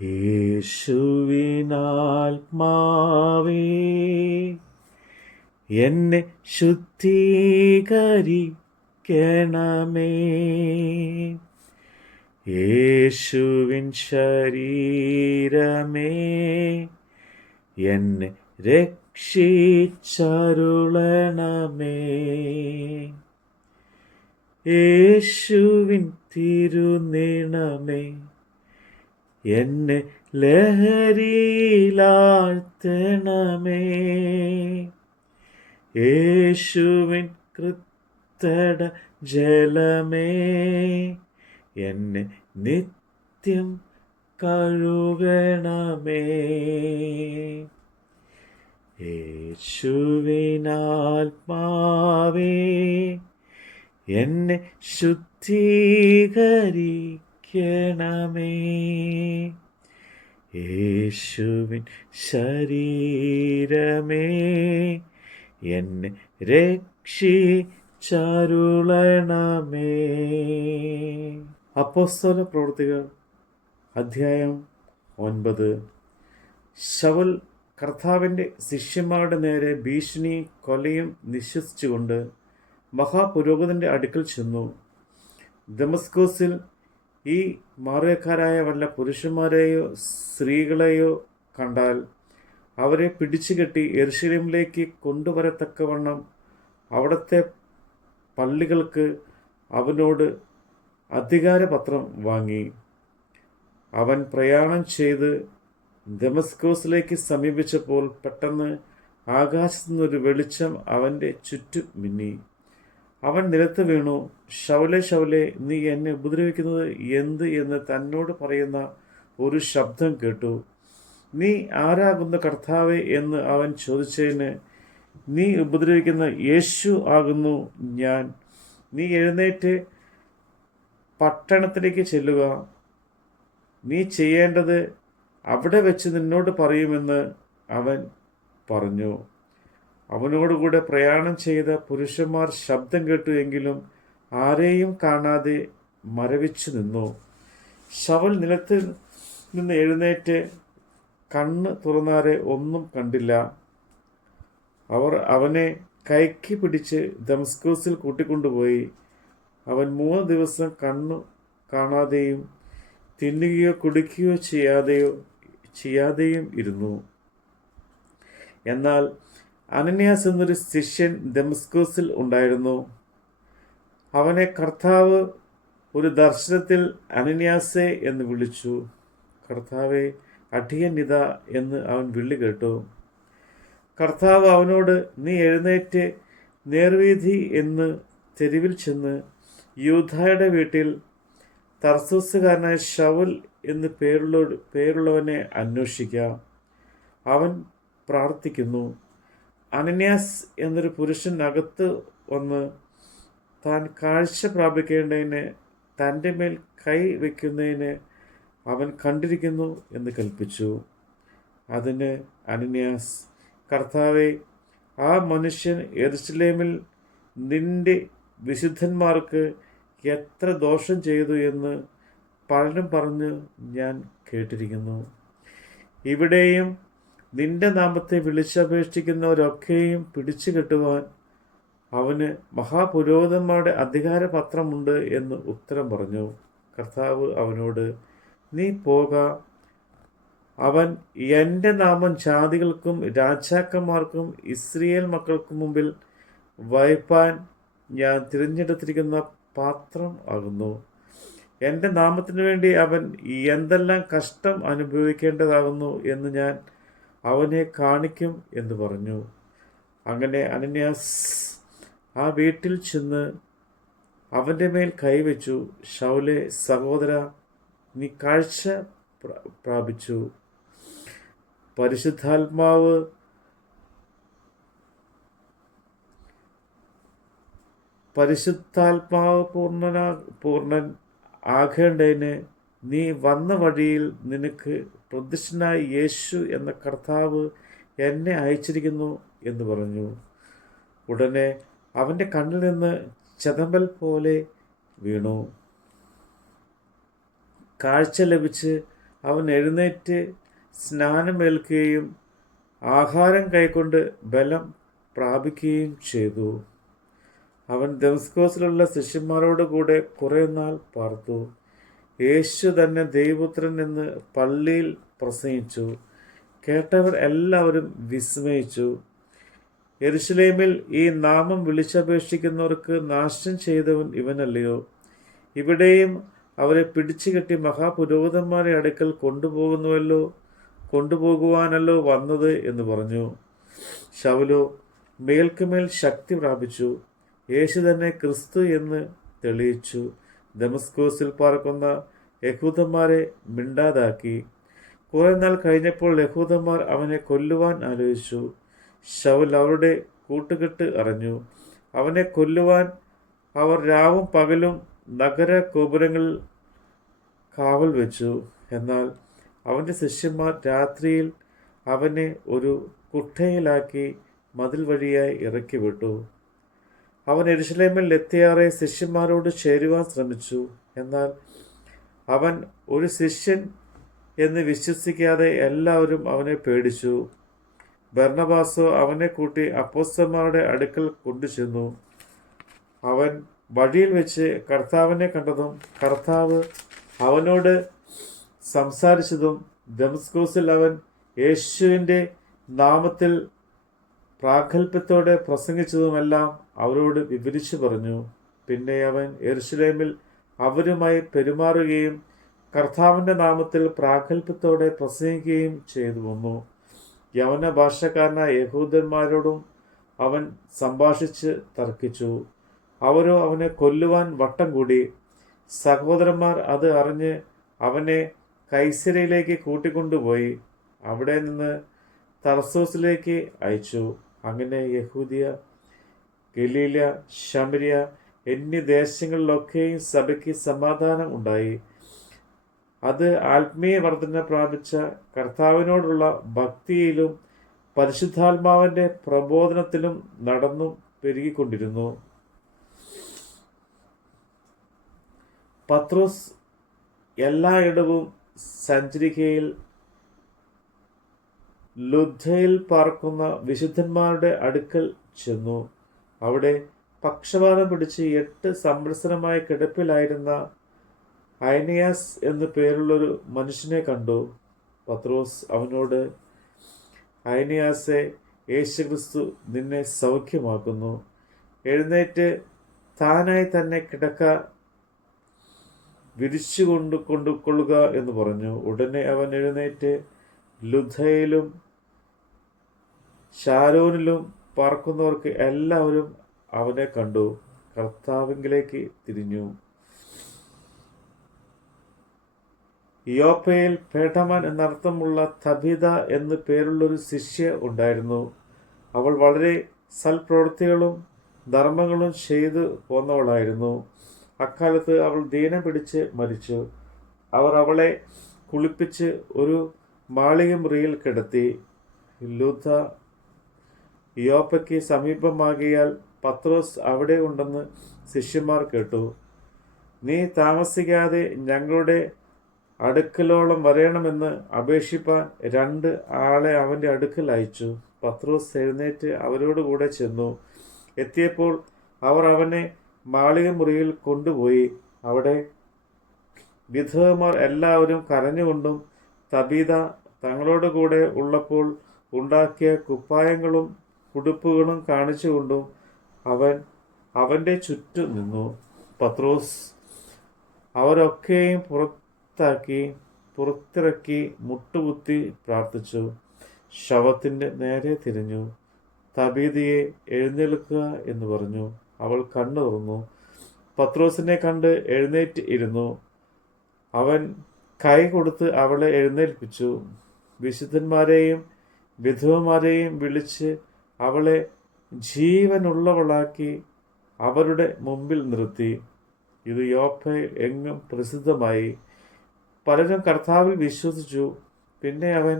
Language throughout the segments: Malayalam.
യേശുവിനാത്മാവേ എന്നെ ശുദ്ധീകരിക്കണമേ. യേശുവിൻ ശരീരമേ എന്നെ രക്ഷിച്ചരുളണമേ. യേശുവിൻ തിരുനിണമേ എന്നെ ലഹരിയിലാഴ്ത്തണമേ. യേശുവിൻ കൃത്തട ജലമേ എന്നെ നിത്യം കഴുകണമേ. യേശുവിനാത്മാവേ എന്നെ ശുദ്ധീകരിക്കണമേ. യേശുവിൻ ശരീരമേ എന്നെ രക്ഷിച്ചരുളണമേ. അപ്പോസ്തല പ്രവൃത്തികൾ അധ്യായം 9. ശൗൽ കർത്താവിൻ്റെ ശിഷ്യന്മാരുടെ നേരെ ഭീഷണി കൊലയും നിശ്വസിച്ചുകൊണ്ട് മഹാപുരോഹിതൻ്റെ അടുക്കൽ ചെന്നു. ദമസ്കോസിൽ ഈ മാർഗ്ഗക്കാരായ വല്ല പുരുഷന്മാരെയോ സ്ത്രീകളെയോ കണ്ടാൽ അവരെ പിടിച്ചുകെട്ടി യെരൂശലേമിലേക്ക് കൊണ്ടുവരത്തക്കവണ്ണം അവിടുത്തെ പള്ളികൾക്ക് അവനോട് അധികാരപത്രം വാങ്ങി. അവൻ പ്രയാണം ചെയ്ത് ദമസ്കോസിലേക്ക് സമീപിച്ചപ്പോൾ പെട്ടെന്ന് ആകാശത്തു നിന്നൊരു വെളിച്ചം അവൻ്റെ ചുറ്റും മിന്നി. അവൻ നിലത്ത് വീണു. ശൗലേ, ശൗലേ, നീ എന്നെ ഉപദ്രവിക്കുന്നത് എന്ത് എന്ന് തന്നോട് പറയുന്ന ഒരു ശബ്ദം കേട്ടു. നീ ആരാകുന്നു കർത്താവേ എന്ന് അവൻ ചോദിച്ചതിന്, നീ ഉപദ്രവിക്കുന്ന യേശു ആകുന്നു ഞാൻ. നീ എഴുന്നേറ്റ് പട്ടണത്തിലേക്ക് ചെല്ലുക. നീ ചെയ്യേണ്ടത് അവിടെ വെച്ച് നിന്നോട് പറയുമെന്ന് അവൻ പറഞ്ഞു. അവനോടുകൂടെ പ്രയാണം ചെയ്ത പുരുഷന്മാർ ശബ്ദം കേട്ടു, എങ്കിലും ആരെയും കാണാതെ മരവിച്ചു നിന്നു. ശൗൽ നിലത്ത് നിന്ന് എഴുന്നേറ്റ് കണ്ണ് തുറന്നാരെ ഒന്നും കണ്ടില്ല. അവർ അവനെ കൈക്ക് പിടിച്ച് ദമസ്കോസിൽ കൂട്ടിക്കൊണ്ടുപോയി. അവൻ 3 ദിവസം കണ്ണു കാണാതെയും തിന്നുകയോ കുടിക്കുകയോ ചെയ്യാതെയും ഇരുന്നു. എന്നാൽ അനന്യാസ് എന്നൊരു ശിഷ്യൻ ദമസ്കോസിൽ ഉണ്ടായിരുന്നു. അവനെ കർത്താവ് ഒരു ദർശനത്തിൽ അനന്യാസേ എന്ന് വിളിച്ചു. കർത്താവെ, അടിയൻ ഇതാ എന്ന് അവൻ വിളി കേട്ടു. കർത്താവ് അവനോട്, നീ എഴുന്നേറ്റ് നേർവീഥി എന്ന് തെരുവിൽ ചെന്ന് യൂദായുടെ വീട്ടിൽ തർസൂസുകാരനായ ശൗൽ എന്ന് പേരുള്ളവനെ അന്വേഷിക്കാം. അവൻ പ്രാർത്ഥിക്കുന്നു. അനന്യാസ് എന്നൊരു പുരുഷൻ അകത്ത് വന്ന് താൻ കാഴ്ച പ്രാപിക്കേണ്ടതിന് തൻ്റെ മേൽ കൈ വയ്ക്കുന്നതിന് അവൻ കണ്ടിരിക്കുന്നു എന്ന് കൽപ്പിച്ചു. അതിന് അനന്യാസ്, കർത്താവെ, ആ മനുഷ്യൻ യെരൂശലേമിൽ നിന്റെ വിശുദ്ധന്മാർക്ക് എത്ര ദോഷം ചെയ്തു എന്ന് പലരും പറഞ്ഞ് ഞാൻ കേട്ടിരിക്കുന്നു. ഇവിടെയും നിന്റെ നാമത്തെ വിളിച്ചപേക്ഷിക്കുന്നവരൊക്കെയും പിടിച്ചു കെട്ടുവാൻ അവന് മഹാപുരോഹിതന്മാരുടെ അധികാരപത്രമുണ്ട് എന്ന് ഉത്തരം പറഞ്ഞു. കർത്താവ് അവനോട്, നീ പോക. അവൻ എൻ്റെ നാമം ജാതികൾക്കും രാജാക്കന്മാർക്കും ഇസ്രായേൽ മക്കൾക്കും മുമ്പിൽ വയ്പാൻ ഞാൻ തിരഞ്ഞെടുത്തിരിക്കുന്ന പാത്രം ആകുന്നു. എൻ്റെ നാമത്തിനു വേണ്ടി അവൻ എന്തെല്ലാം കഷ്ടം അനുഭവിക്കേണ്ടതാകുന്നു എന്ന് ഞാൻ അവനെ കാണിക്കും എന്ന് പറഞ്ഞു. അങ്ങനെ അനന്യാസ് ആ വീട്ടിൽ ചെന്ന് അവൻ്റെ മേൽ കൈവച്ചു. ശൗലേ, സഹോദര, നീ കാഴ്ച പ്രാപിച്ചു. പരിശുദ്ധാത്മാവ് പൂർണ്ണൻ ആകേണ്ടതിന് നീ വന്ന വഴിയിൽ നിനക്ക് പ്രത്യക്ഷനായ യേശു എന്ന കർത്താവ് എന്നെ അയച്ചിരിക്കുന്നു എന്ന് പറഞ്ഞു. ഉടനെ അവൻ്റെ കണ്ണിൽ നിന്ന് ചെതമ്പൽ പോലെ വീണു. കാഴ്ച ലഭിച്ച് അവൻ എഴുന്നേറ്റ് സ്നാനമേൽക്കുകയും ആഹാരം കൈക്കൊണ്ട് ബലം പ്രാപിക്കുകയും ചെയ്തു. അവൻ ദമസ്കോസിലുള്ള ശിഷ്യന്മാരോട് കൂടെ കുറേ നാൾ പാർത്തു. യേശു തന്നെ ദൈവപുത്രൻ എന്ന് പള്ളിയിൽ പ്രസംഗിച്ചു. കേട്ടവർ എല്ലാവരും വിസ്മയിച്ചു. യെരുശലേമിൽ ഈ നാമം വിളിച്ചപേക്ഷിക്കുന്നവർക്ക് നാശം ചെയ്തവൻ ഇവനല്ലയോ? ഇവിടെയും അവരെ പിടിച്ചുകെട്ടി മഹാപുരോഹിതന്മാരെ അടുക്കൽ കൊണ്ടുപോകുവാനല്ലോ വന്നത് എന്ന് പറഞ്ഞു. ശൗലോ മേൽക്കുമേൽ ശക്തി പ്രാപിച്ചു. യേശു തന്നെ ക്രിസ്തു എന്ന് തെളിയിച്ചു. ദമസ്കോസിൽ പാർക്കുന്ന യഹൂദന്മാരെ മിണ്ടാതാക്കി. കുറെ നാൾ കഴിഞ്ഞപ്പോൾ യഹൂദന്മാർ അവനെ കൊല്ലുവാൻ ആലോചിച്ചു. ശൗൽ അവരുടെ കൂട്ടുകെട്ട് അറിഞ്ഞു. അവനെ കൊല്ലുവാൻ അവർ രാവും പകലും നഗര ഗോപുരങ്ങളിൽ കാവൽ വെച്ചു. എന്നാൽ അവൻ്റെ ശിഷ്യന്മാർ രാത്രിയിൽ അവനെ ഒരു കുട്ടയിലാക്കി മതിൽ വഴിയായി ഇറക്കി വിട്ടു. അവൻ യെരുശലേമിൽ എത്തിയാറെ ശിഷ്യന്മാരോട് ചേരുവാൻ ശ്രമിച്ചു. എന്നാൽ അവൻ ഒരു ശിഷ്യൻ എന്ന് വിശ്വസിക്കാതെ എല്ലാവരും അവനെ പേടിച്ചു. ബർന്നബാസോ അവനെ കൂട്ടി അപ്പോസ്തലന്മാരുടെ അടുക്കൽ കൊണ്ടുചെന്നു. അവൻ വഴിയിൽ വെച്ച് കർത്താവിനെ കണ്ടതും കർത്താവ് അവനോട് സംസാരിച്ചതും ദമസ്കോസിൽ അവൻ യേശുവിൻ്റെ നാമത്തിൽ പ്രാഗൽഭ്യത്തോടെ പ്രസംഗിച്ചതുമെല്ലാം അവരോട് വിവരിച്ചു പറഞ്ഞു. പിന്നെ അവൻ യെരുശലേമിൽ അവരുമായി പെരുമാറുകയും കർത്താവിൻ്റെ നാമത്തിൽ പ്രാഗൽഭ്യത്തോടെ പ്രസംഗിക്കുകയും ചെയ്തു വന്നു. യവന ഭാഷക്കാരനായ യഹൂദന്മാരോടും അവൻ സംഭാഷിച്ച് തർക്കിച്ചു. അവരോ അവനെ കൊല്ലുവാൻ വട്ടം കൂടി. സഹോദരന്മാർ അത് അറിഞ്ഞ് അവനെ കൈസരയിലേക്ക് കൂട്ടിക്കൊണ്ടുപോയി അവിടെ നിന്ന് തർസോസിലേക്ക് അയച്ചു. അങ്ങനെ യഹൂദിയ, ഗലീല, ശമരിയ എന്നീ ദേശങ്ങളിലൊക്കെയും സഭയ്ക്ക് സമാധാനം ഉണ്ടായി. അത് ആത്മീയ വർധന പ്രാപിച്ച കർത്താവിനോടുള്ള ഭക്തിയിലും പരിശുദ്ധാത്മാവിൻ്റെ പ്രബോധനത്തിലും നടന്നു പെരുകിക്കൊണ്ടിരുന്നു. പത്രോസ് എല്ലായിടവും സഞ്ചരിക്കയിൽ ലുദ്ദയിൽ പാർക്കുന്ന വിശുദ്ധന്മാരുടെ അടുക്കൽ ചെന്നു. അവിടെ പക്ഷപാതം പിടിച്ച് 8 സംവത്സരമായി കിടപ്പിലായിരുന്ന ഐനിയാസ് എന്നു പേരുള്ളൊരു മനുഷ്യനെ കണ്ടു. പത്രോസ് അവനോട്, ഐനിയാസെ, യേശുക്രിസ്തു നിന്നെ സൗഖ്യമാക്കുന്നു. എഴുന്നേറ്റ് താനായി തന്നെ കിടക്ക വിരിച്ചു കൊള്ളുക എന്ന് പറഞ്ഞു. ഉടനെ അവൻ എഴുന്നേറ്റ് ലുദ്ദയിലും ശാരോനിലും പാർക്കുന്നവർക്ക് എല്ലാവരും അവനെ കണ്ടു കർത്താവിലേക്ക് തിരിഞ്ഞു. യോപ്പയിൽ പേട്ടമാൻ എന്നർത്ഥമുള്ള തബീത എന്നു പേരുള്ളൊരു ശിഷ്യ ഉണ്ടായിരുന്നു. അവൾ വളരെ സൽപ്രവൃത്തികളും ധർമ്മങ്ങളും ചെയ്തു പോന്നവളായിരുന്നു. അക്കാലത്ത് അവൾ ദീനം പിടിച്ച് മരിച്ചു. അവർ അവളെ കുളിപ്പിച്ച് ഒരു മാളിക മുറിയിൽ കിടത്തി. ലുദ്ദ യോപ്പയ്ക്ക് സമീപമാകിയാൽ പത്രോസ് അവിടെ ഉണ്ടെന്ന് ശിഷ്യന്മാർ കേട്ടു. നീ താമസിക്കാതെ ഞങ്ങളുടെ അടുക്കലോളം വരണമെന്ന് അപേക്ഷിപ്പാൻ 2 ആളെ അവൻ്റെ അടുക്കൽ അയച്ചു. പത്രോസ് എഴുന്നേറ്റ് അവരോടുകൂടെ ചെന്നു. എത്തിയപ്പോൾ അവർ അവനെ മാളിക മുറിയിൽ കൊണ്ടുപോയി. അവിടെ വിധവമാർ എല്ലാവരും കരഞ്ഞുകൊണ്ടും തബീത തങ്ങളോടുകൂടെ ഉള്ളപ്പോൾ ഉണ്ടാക്കിയ കുപ്പായങ്ങളും ഉടുപ്പുകളും കാണിച്ചുകൊണ്ടും അവൻ്റെ ചുറ്റും നിന്നു. പത്രോസ് അവരൊക്കെയും പുറത്തിറക്കി മുട്ടുകുത്തി പ്രാർത്ഥിച്ചു. ശവത്തിൻ്റെ നേരെ തിരിഞ്ഞു. തബീതയെ എഴുന്നേൽക്കുക എന്ന് പറഞ്ഞു. അവൾ കണ്ണു തുറന്നു. പത്രോസിനെ കണ്ട് എഴുന്നേറ്റ് ഇരുന്നു. അവൻ കൈ കൊടുത്ത് അവളെ എഴുന്നേൽപ്പിച്ചു. വിശുദ്ധന്മാരെയും വിധവമാരെയും വിളിച്ച് അവളെ ജീവനുള്ളവളാക്കി അവരുടെ മുമ്പിൽ നിർത്തി. ഇത് യോപ്പയിൽ എങ്ങും പ്രസിദ്ധമായി. പലരും കർത്താവിൽ വിശ്വസിച്ചു. പിന്നെ അവൻ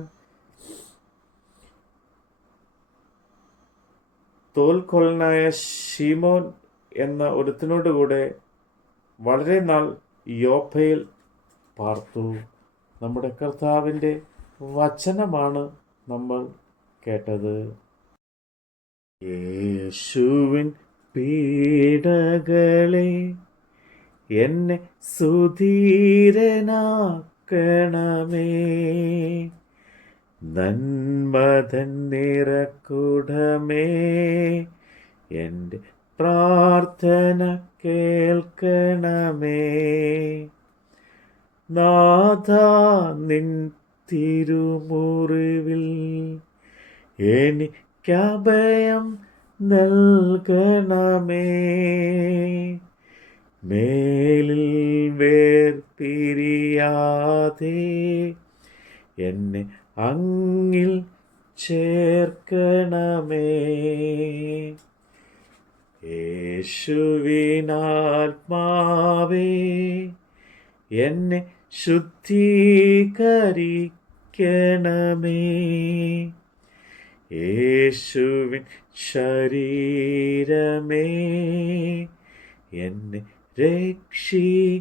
തോൽക്കൊല്ലനായ ശീമോൻ എന്ന ഒരുത്തനോടുകൂടെ വളരെ നാൾ യോപ്പയിൽ പാർത്തു. നമ്മുടെ കർത്താവിൻ്റെ വചനമാണ് നമ്മൾ കേട്ടത്. യേശുവിൻ പീഡകളെ എന്നെ സുധീരനാക്കണമേ, നന്മതൻ നിറകുടമേ, എൻ്റെ പ്രാർത്ഥന കേൾക്കണമേ. നാഥാ നിൻ തിരുമുറിവിൽ എനിക്കഭയം നൽകണമേ, മേലിൽ വേർപിരിയാതെ എന്നെ അങ്ങിൽ ചേർക്കണമേ. യേശുവിനാത്മാവേ എന്നെ ശുദ്ധീകരിക്കണമേ, യേശുവിൻ ശരീരമേ എന്നെ രക്ഷിച്ചരുളണമേ.